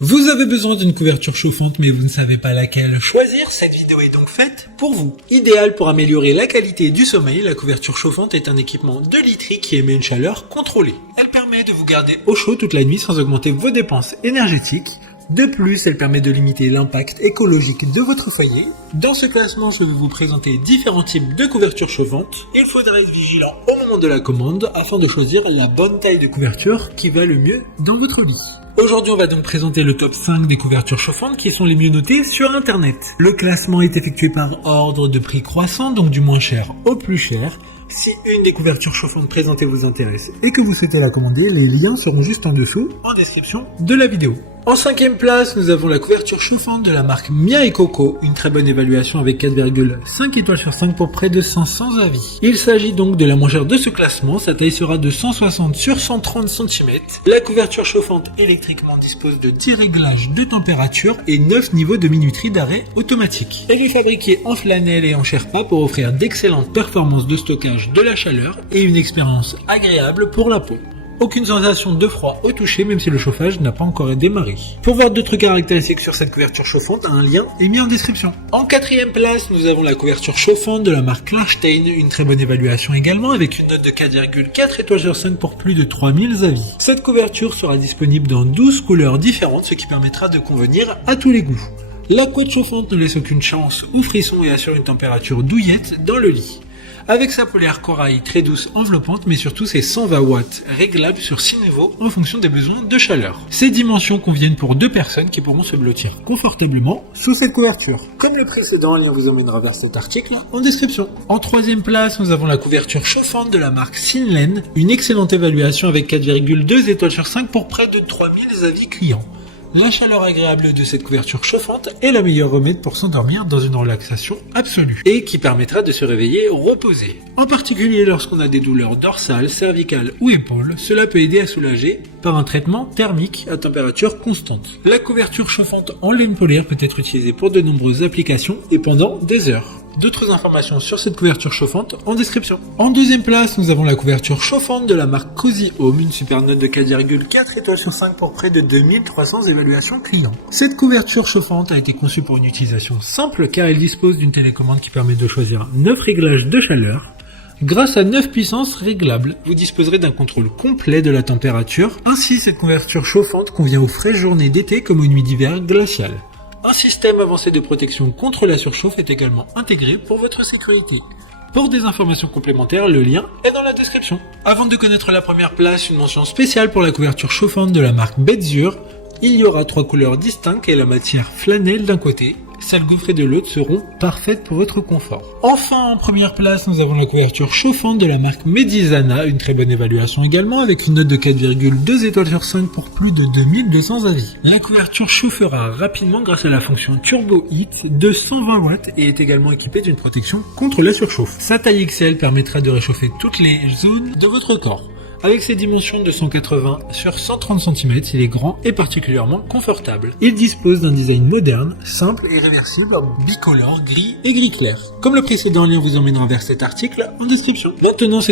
Vous avez besoin d'une couverture chauffante mais vous ne savez pas laquelle choisir? Cette vidéo est donc faite pour vous. Idéal pour améliorer la qualité du sommeil, la couverture chauffante est un équipement de literie qui émet une chaleur contrôlée. Elle permet de vous garder au chaud toute la nuit sans augmenter vos dépenses énergétiques. De plus, elle permet de limiter l'impact écologique de votre foyer. Dans ce classement, je vais vous présenter différents types de couvertures chauffantes. Il faudra être vigilant au moment de la commande afin de choisir la bonne taille de couverture qui va le mieux dans votre lit. Aujourd'hui, on va donc présenter le top 5 des couvertures chauffantes qui sont les mieux notées sur internet. Le classement est effectué par ordre de prix croissant, donc du moins cher au plus cher. Si une des couvertures chauffantes présentées vous intéresse et que vous souhaitez la commander, les liens seront juste en dessous, en description de la vidéo. En 5e place, nous avons la couverture chauffante de la marque Mia & Coco, une très bonne évaluation avec 4,5 étoiles sur 5 pour près de 500 avis. Il s'agit donc de la moins chère de ce classement, sa taille sera de 160 sur 130 cm. La couverture chauffante électriquement dispose de 10 réglages de température et 9 niveaux de minuterie d'arrêt automatique. Elle est fabriquée en flanelle et en Sherpa pour offrir d'excellentes performances de stockage de la chaleur et une expérience agréable pour la peau. Aucune sensation de froid au toucher même si le chauffage n'a pas encore démarré. Pour voir d'autres caractéristiques sur cette couverture chauffante, un lien est mis en description. En 4e place, nous avons la couverture chauffante de la marque Klarstein, une très bonne évaluation également avec une note de 4,4 étoiles sur 5 pour plus de 3000 avis. Cette couverture sera disponible dans 12 couleurs différentes, ce qui permettra de convenir à tous les goûts. La couette chauffante ne laisse aucune chance ou frisson et assure une température douillette dans le lit. Avec sa polaire corail très douce enveloppante, mais surtout ses 120 watts réglables sur 6 niveaux en fonction des besoins de chaleur. Ces dimensions conviennent pour 2 personnes qui pourront se blottir confortablement sous cette couverture. Comme le précédent, un lien vous emmènera vers cet article en description. En 3e place, nous avons la couverture chauffante de la marque Sinlen, une excellente évaluation avec 4,2 étoiles sur 5 pour près de 3000 avis clients. La chaleur agréable de cette couverture chauffante est la meilleure remède pour s'endormir dans une relaxation absolue et qui permettra de se réveiller reposé. En particulier lorsqu'on a des douleurs dorsales, cervicales ou épaules, cela peut aider à soulager par un traitement thermique à température constante. La couverture chauffante en laine polaire peut être utilisée pour de nombreuses applications et pendant des heures. D'autres informations sur cette couverture chauffante en description. En 2e place, nous avons la couverture chauffante de la marque Cozy Home, une super note de 4,4 étoiles sur 5 pour près de 2300 évaluations clients. Cette couverture chauffante a été conçue pour une utilisation simple car elle dispose d'une télécommande qui permet de choisir 9 réglages de chaleur. Grâce à 9 puissances réglables, vous disposerez d'un contrôle complet de la température. Ainsi, cette couverture chauffante convient aux fraîches journées d'été comme aux nuits d'hiver glaciales. Un système avancé de protection contre la surchauffe est également intégré pour votre sécurité. Pour des informations complémentaires, le lien est dans la description. Avant de connaître la première place, une mention spéciale pour la couverture chauffante de la marque Betzur. Il y aura 3 couleurs distinctes et la matière flanelle d'un côté, celle gaufrée de l'autre seront parfaites pour votre confort. Enfin, en première place, nous avons la couverture chauffante de la marque Medizana, une très bonne évaluation également avec une note de 4,2 étoiles sur 5 pour plus de 2200 avis. La couverture chauffera rapidement grâce à la fonction Turbo Heat de 120 watts et est également équipée d'une protection contre la surchauffe. Sa taille XL permettra de réchauffer toutes les zones de votre corps. Avec ses dimensions de 180 sur 130 cm, il est grand et particulièrement confortable. Il dispose d'un design moderne, simple et réversible, bicolore, gris et gris clair. Comme le précédent, lien vous emmènera vers cet article en description. Maintenant,